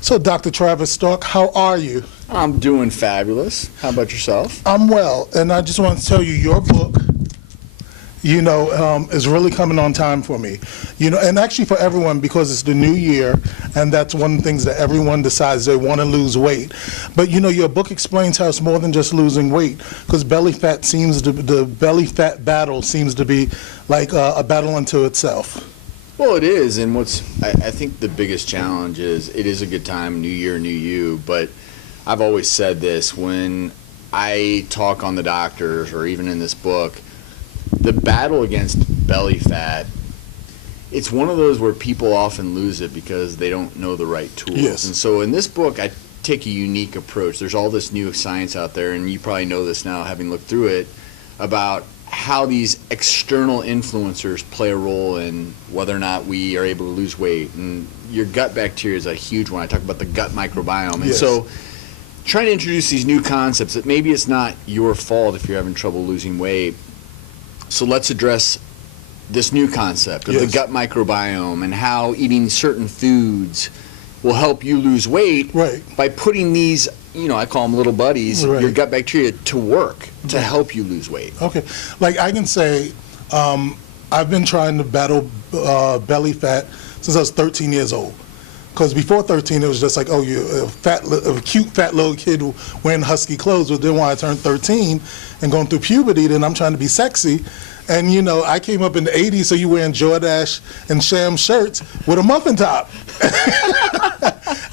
So Dr. Travis Stork, how are you? I'm doing fabulous. How about yourself? I'm well, and I just want to tell you, your book, is really coming on time for me. And actually for everyone, because it's the new year, and that's one of the things that everyone decides they want to lose weight. But your book explains how it's more than just losing weight, because the belly fat battle seems to be like a battle unto itself. Well, it is, and I think the biggest challenge is it is a good time, new year, new you, but I've always said this when I talk on the doctors or even in this book, the battle against belly fat, it's one of those where people often lose it because they don't know the right tools. Yes. And so in this book, I take a unique approach. There's all this new science out there, and you probably know this now having looked through it, about how these external influencers play a role in whether or not we are able to lose weight. And your gut bacteria is a huge one. I talk about the gut microbiome. And Yes. so trying to introduce these new concepts that maybe it's not your fault if you're having trouble losing weight. So let's address this new concept of Yes. the gut microbiome and how eating certain foods will help you lose weight Right. by putting these, I call them little buddies, Right. your gut bacteria to work to help you lose weight. Okay. Like I can say, I've been trying to battle belly fat since I was 13 years old. Because before 13, it was just like, oh, you're a cute fat little kid wearing husky clothes. But then when I turned 13 and going through puberty, then I'm trying to be sexy. And, I came up in the 80s, so you wearing Jordache and sham shirts with a muffin top.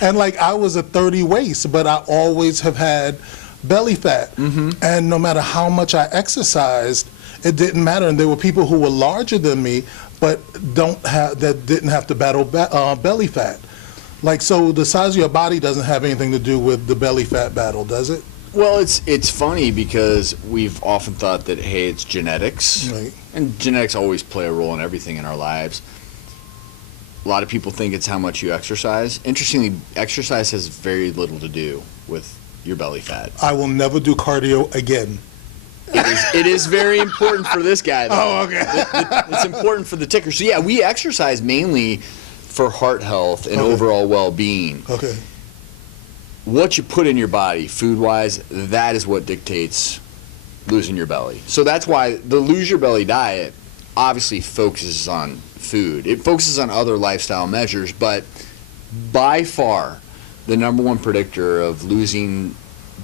And, I was a 30 waist, but I always have had belly fat. Mm-hmm. And no matter how much I exercised, it didn't matter. And there were people who were larger than me, but that didn't have to battle belly fat. So the size of your body doesn't have anything to do with the belly fat battle, does it? Well, it's funny because we've often thought that, hey, it's genetics. Right. And genetics always play a role in everything in our lives. A lot of people think it's how much you exercise. Interestingly, exercise has very little to do with your belly fat. I will never do cardio again. It is very important for this guy, though. Oh, okay. It's important for the ticker. So, yeah, we exercise mainly for heart health and overall well-being. Okay. What you put in your body, food-wise, that is what dictates losing your belly. So that's why the Lose Your Belly diet obviously focuses on food. It focuses on other lifestyle measures, but by far the number one predictor of losing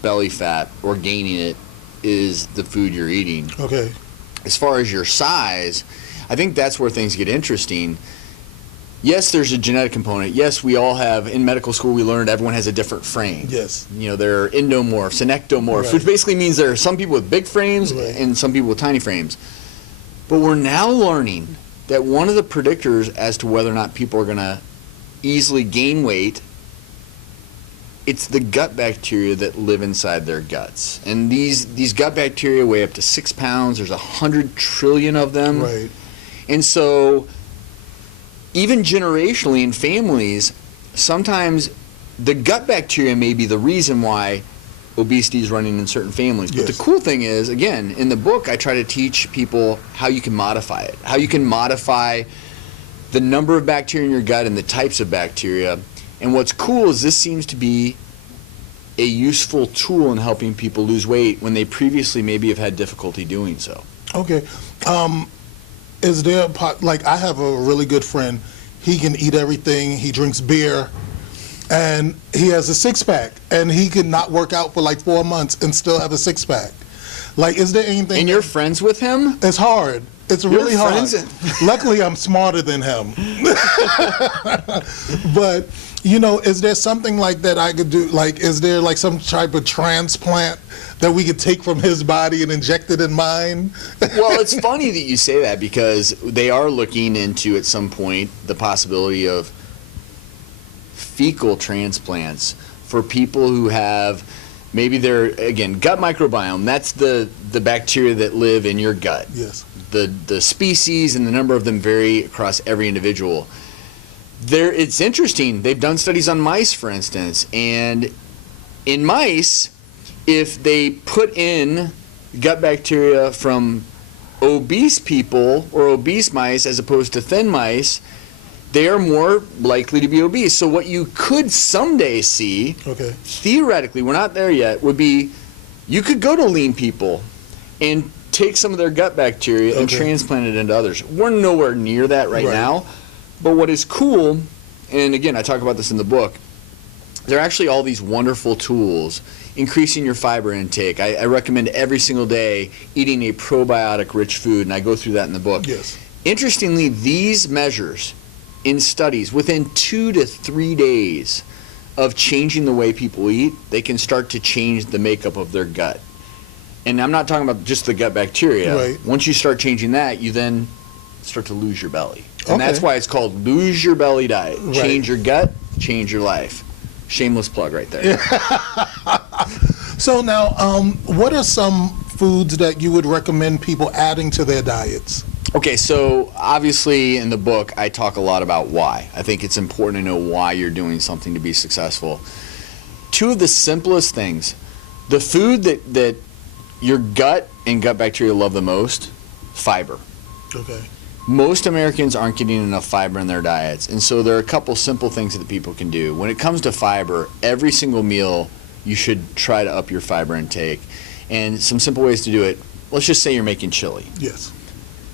belly fat or gaining it is the food you're eating. Okay. As far as your size, I think that's where things get interesting. Yes, there's a genetic component. Yes, we all have, in medical school we learned everyone has a different frame. Yes. There are endomorphs and ectomorphs, Right. which basically means there are some people with big frames Right. and some people with tiny frames. But we're now learning that one of the predictors as to whether or not people are going to easily gain weight, it's the gut bacteria that live inside their guts. And these gut bacteria weigh up to 6 pounds. There's 100 trillion of them. Right. And so even generationally in families, sometimes the gut bacteria may be the reason why obesity is running in certain families. But Yes. the cool thing is, again, in the book I try to teach people how you can modify it, how you can modify the number of bacteria in your gut and the types of bacteria. And what's cool is this seems to be a useful tool in helping people lose weight when they previously maybe have had difficulty doing so. Okay. Is there I have a really good friend. He can eat everything. He drinks beer, and he has a six-pack, and he can not work out for 4 months and still have a six-pack. Is there anything? And you're friends with him? It's hard. It's really hard. friends? Luckily, I'm smarter than him. But, is there something like that I could do? Is there some type of transplant that we could take from his body and inject it in mine? Well, it's funny that you say that because they are looking into, at some point, the possibility of fecal transplants for people who have maybe their, again, gut microbiome. That's the bacteria that live in your gut. Yes. The species and the number of them vary across every individual. It's interesting. They've done studies on mice, for instance, and in mice, if they put in gut bacteria from obese people or obese mice as opposed to thin mice, they are more likely to be obese. So what you could someday see, Okay. theoretically, we're not there yet, would be you could go to lean people and take some of their gut bacteria and Okay. transplant it into others. We're nowhere near that right now. But what is cool, and again, I talk about this in the book, there are actually all these wonderful tools. Increasing your fiber intake. I recommend every single day eating a probiotic-rich food, and I go through that in the book. Yes. Interestingly, these measures in studies, within 2 to 3 days of changing the way people eat, they can start to change the makeup of their gut. And I'm not talking about just the gut bacteria. Right. Once you start changing that, you then start to lose your belly. And Okay. that's why it's called Lose Your Belly Diet. Right. Change your gut, change your life. Shameless plug right there. So now, what are some foods that you would recommend people adding to their diets? Okay, so obviously in the book I talk a lot about why. I think it's important to know why you're doing something to be successful. Two of the simplest things, the food that your gut and gut bacteria love the most, fiber. Okay. Most Americans aren't getting enough fiber in their diets, and so there are a couple simple things that people can do. When it comes to fiber, every single meal you should try to up your fiber intake. And some simple ways to do it, let's just say you're making chili. Yes.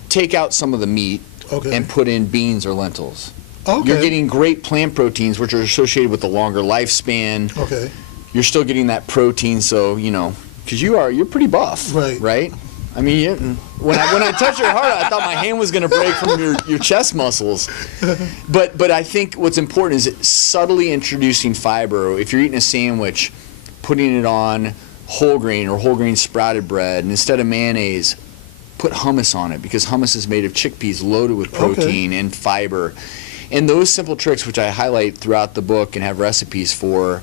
Take out some of the meat Okay. and put in beans or lentils. Okay. You're getting great plant proteins, which are associated with a longer lifespan. Okay. You're still getting that protein, so, you know, because you're pretty buff, Right. I mean, when I touched your heart, I thought my hand was going to break from your chest muscles. But I think what's important is subtly introducing fiber. If you're eating a sandwich, putting it on whole grain or whole grain sprouted bread, and instead of mayonnaise, put hummus on it, because hummus is made of chickpeas loaded with protein and fiber. And those simple tricks, which I highlight throughout the book and have recipes for,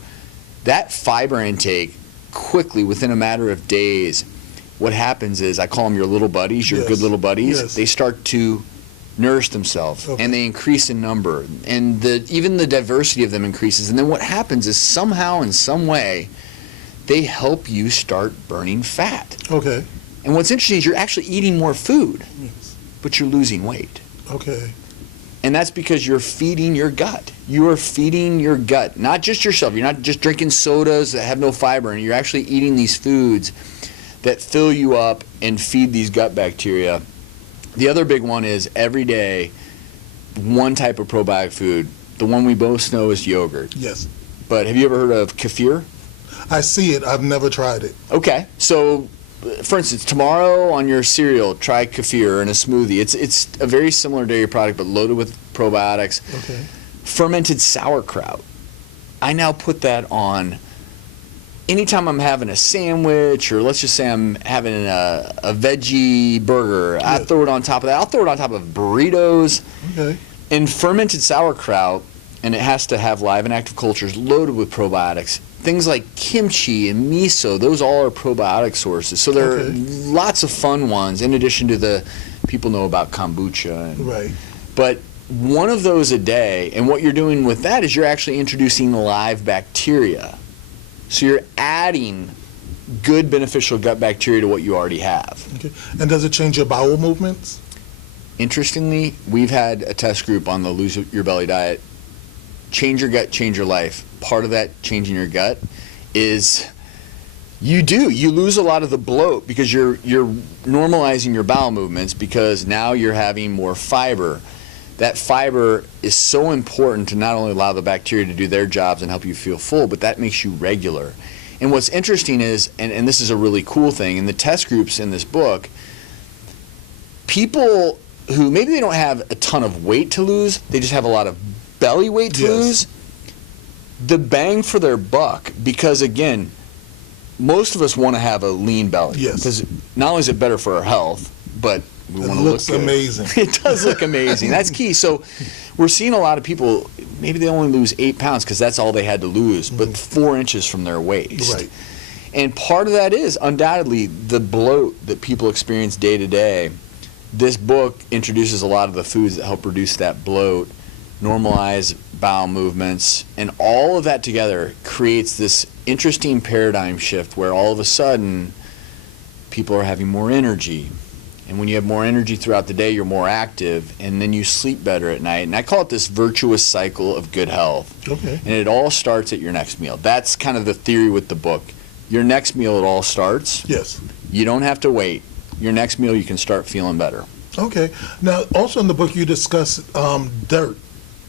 that fiber intake quickly, within a matter of days, what happens is, I call them your little buddies, your Yes. good little buddies. Yes. They start to nourish themselves, Okay. and they increase in number, and even the diversity of them increases. And then what happens is, somehow, in some way, they help you start burning fat. Okay. And what's interesting is you're actually eating more food, Yes. but you're losing weight. Okay. And that's because you're feeding your gut. You are feeding your gut, not just yourself. You're not just drinking sodas that have no fiber in it. You're actually eating these foods that fill you up and feed these gut bacteria. The other big one is, every day, one type of probiotic food. The one we both know is yogurt. Yes. But have you ever heard of kefir? I see it. I've never tried it. Okay, so for instance, tomorrow on your cereal, try kefir in a smoothie. It's a very similar dairy product, but loaded with probiotics. Okay. Fermented sauerkraut. I now put that on anytime I'm having a sandwich, or let's just say I'm having a veggie burger. I Yeah. throw it on top of that. I'll throw it on top of burritos. Okay. And fermented sauerkraut, and it has to have live and active cultures loaded with probiotics. Things like kimchi and miso, those all are probiotic sources. So there Okay. are lots of fun ones, in addition to the people know about kombucha. Right. But one of those a day, and what you're doing with that is you're actually introducing live bacteria. So you're adding good beneficial gut bacteria to what you already have. Okay. And does it change your bowel movements? Interestingly, we've had a test group on the Lose Your Belly diet. Change your gut, change your life. Part of that changing your gut is you lose a lot of the bloat, because you're normalizing your bowel movements, because now you're having more fiber. That fiber is so important to not only allow the bacteria to do their jobs and help you feel full, but that makes you regular. And what's interesting is, and this is a really cool thing, in the test groups in this book, people who maybe they don't have a ton of weight to lose, they just have a lot of belly weight to Yes. lose, the bang for their buck, because again, most of us want to have a lean belly. Yes. Because not only is it better for our health, but we It want to look looks good. amazing. It does look amazing. That's key. So we're seeing a lot of people, maybe they only lose 8 pounds because that's all they had to lose, but 4 inches from their waist. Right. And part of that is undoubtedly the bloat that people experience day to day. This book introduces a lot of the foods that help reduce that bloat, normalize bowel movements, and all of that together creates this interesting paradigm shift where all of a sudden people are having more energy, And when you have more energy throughout the day, you're more active, and then you sleep better at night. And I call it this virtuous cycle of good health. Okay. And it all starts at your next meal. That's kind of the theory with the book. Your next meal, it all starts. Yes. You don't have to wait. Your next meal, you can start feeling better. Okay. Now, also in the book, you discuss dirt.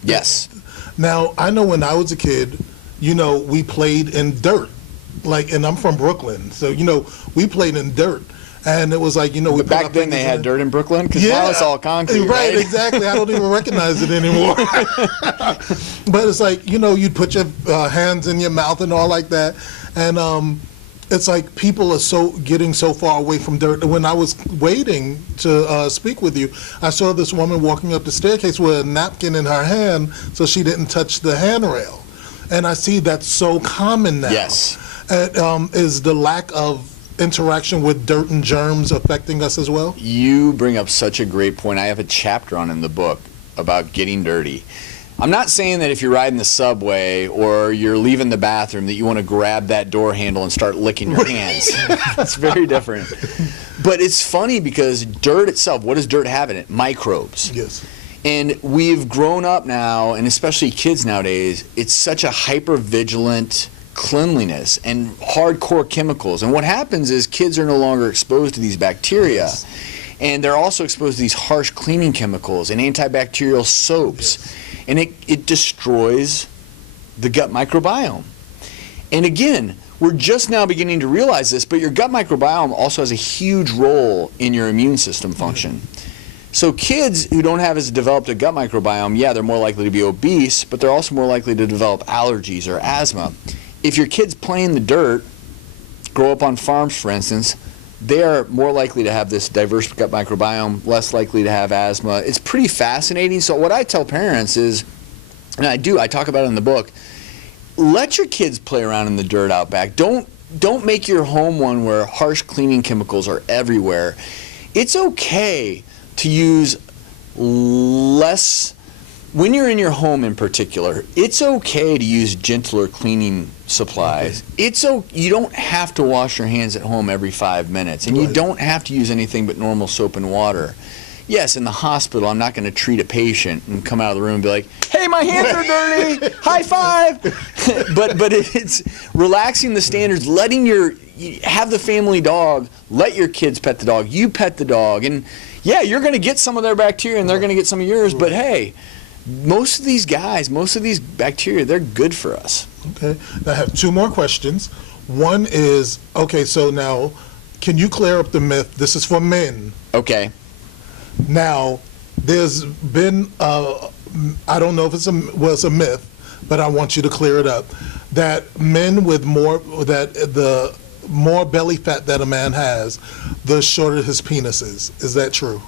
Yes. Now, I know when I was a kid, we played in dirt. And I'm from Brooklyn, so, we played in dirt. And it was like, we But put back our then they fingers had in. dirt in Brooklyn? Because now it's all concrete, Right, exactly. I don't even recognize it anymore. But it's like, you'd put your hands in your mouth and all like that. And it's like people are getting so far away from dirt. When I was waiting to speak with you, I saw this woman walking up the staircase with a napkin in her hand so she didn't touch the handrail. And I see that's so common now. Yes. And, is the lack of interaction with dirt and germs affecting us as well? You bring up such a great point. I have a chapter on in the book about getting dirty. I'm not saying that if you're riding the subway or you're leaving the bathroom that you want to grab that door handle and start licking your hands. It's very different. But it's funny because dirt itself, what does dirt have in it? Microbes. Yes. And we've grown up now, and especially kids nowadays, it's such a hyper-vigilant cleanliness and hardcore chemicals. And what happens is kids are no longer exposed to these bacteria. Yes. And they're also exposed to these harsh cleaning chemicals and antibacterial soaps. Yes. And it destroys the gut microbiome. And again, we're just now beginning to realize this, but your gut microbiome also has a huge role in your immune system function. So kids who don't have as developed a gut microbiome, yeah, they're more likely to be obese, but they're also more likely to develop allergies or asthma. If your kids play in the dirt, grow up on farms, for instance, they are more likely to have this diverse gut microbiome, less likely to have asthma. It's pretty fascinating. So what I tell parents is, and I talk about it in the book, let your kids play around in the dirt out back. Don't make your home one where harsh cleaning chemicals are everywhere. It's okay to use less. When you're in your home in particular, it's okay to use gentler cleaning supplies. You don't have to wash your hands at home every 5 minutes, and you don't have to use anything but normal soap and water. Yes, in the hospital, I'm not going to treat a patient and come out of the room and be like, hey, my hands are dirty, high five. but it's relaxing the standards, letting you have the family dog, let your kids pet the dog, you pet the dog, and yeah, you're going to get some of their bacteria and they're going to get some of yours, but hey, most of these bacteria, they're good for us. Okay. Now I have two more questions. One is, okay, so now, can you clear up the myth? This is for men. Okay. Now, there's been, I don't know if it's a myth, but I want you to clear it up, that men with the more belly fat that a man has, the shorter his penis is. Is that true?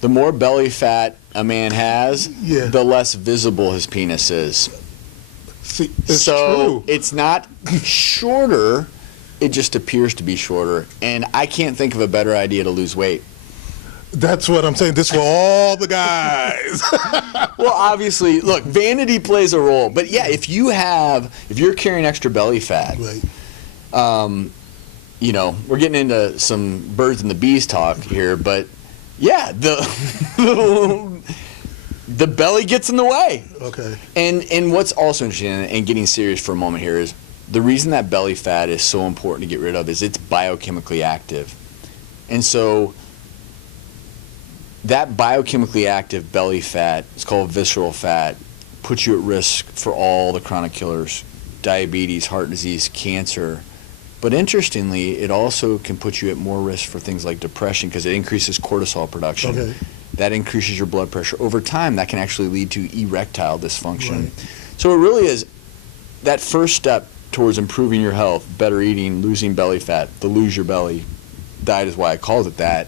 The more belly fat a man has, the less visible his penis is. See, it's so true. It's not shorter, it just appears to be shorter. And I can't think of a better idea to lose weight. That's what I'm saying. This for all the guys. Well, obviously, look, vanity plays a role. But yeah, if you're carrying extra belly fat, Right. We're getting into some birds and the bees talk here, but yeah, the belly gets in the way. Okay. And what's also interesting, and getting serious for a moment here, is the reason that belly fat is so important to get rid of is it's biochemically active. And so that biochemically active belly fat, it's called visceral fat, puts you at risk for all the chronic killers, diabetes, heart disease, cancer. But interestingly, it also can put you at more risk for things like depression because it increases cortisol production. Okay. That increases your blood pressure. Over time, that can actually lead to erectile dysfunction. Right. So it really is that first step towards improving your health, better eating, losing belly fat, the lose your belly diet is why I called it that,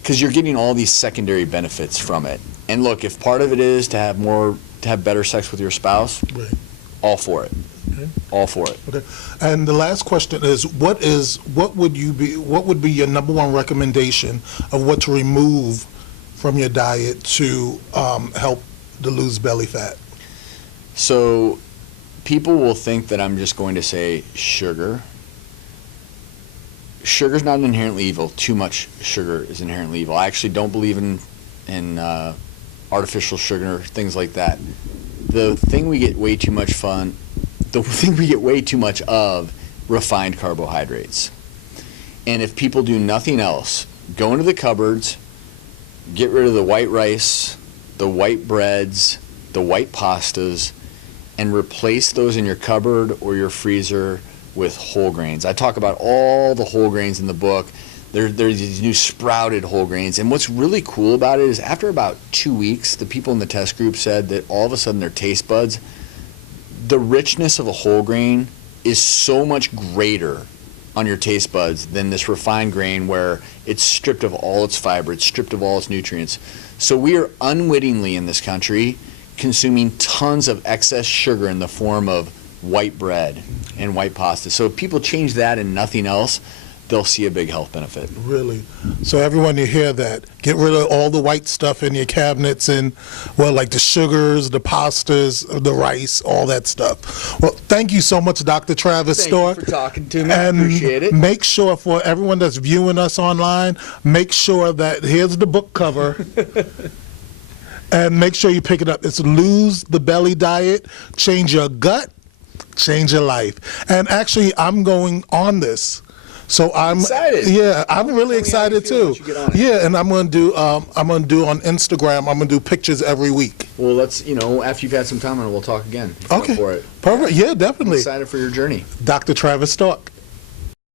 because you're getting all these secondary benefits from it. And look, if part of it is to have better sex with your spouse, Right. all for it. Okay. All for it. Okay. And the last question is, what would be your number one recommendation of what to remove from your diet to help to lose belly fat? So people will think that I'm just going to say sugar. sugar's not inherently evil. Too much sugar is inherently evil. I actually don't believe in artificial sugar, things like that. The thing we get way too much of, refined carbohydrates. And if people do nothing else, go into the cupboards, get rid of the white rice, the white breads, the white pastas, and replace those in your cupboard or your freezer with whole grains. I talk about all the whole grains in the book. There's these new sprouted whole grains. And what's really cool about it is after about 2 weeks, the people in the test group said that all of a sudden their taste buds, the richness of a whole grain is so much greater on your taste buds than this refined grain where it's stripped of all its fiber, it's stripped of all its nutrients. So we are unwittingly in this country consuming tons of excess sugar in the form of white bread and white pasta. So if people change that and nothing else, they'll see a big health benefit. Really? So everyone, you hear that. Get rid of all the white stuff in your cabinets and, well, like the sugars, the pastas, the rice, all that stuff. Well, thank you so much, Dr. Travis Stork. Thank you for talking to me. And appreciate it. Make sure for everyone that's viewing us online, make sure that here's the book cover. And make sure you pick it up. It's Lose the Belly Diet, Change Your Gut, Change Your Life. And actually, I'm going on this. So I'm excited. Yeah, I'm really excited too. Yeah, and I'm gonna do on Instagram. I'm gonna do pictures every week. Well, let's after you've had some time, and we'll talk again. Okay. For it. Perfect. Yeah, definitely. I'm excited for your journey. Dr. Travis Stork.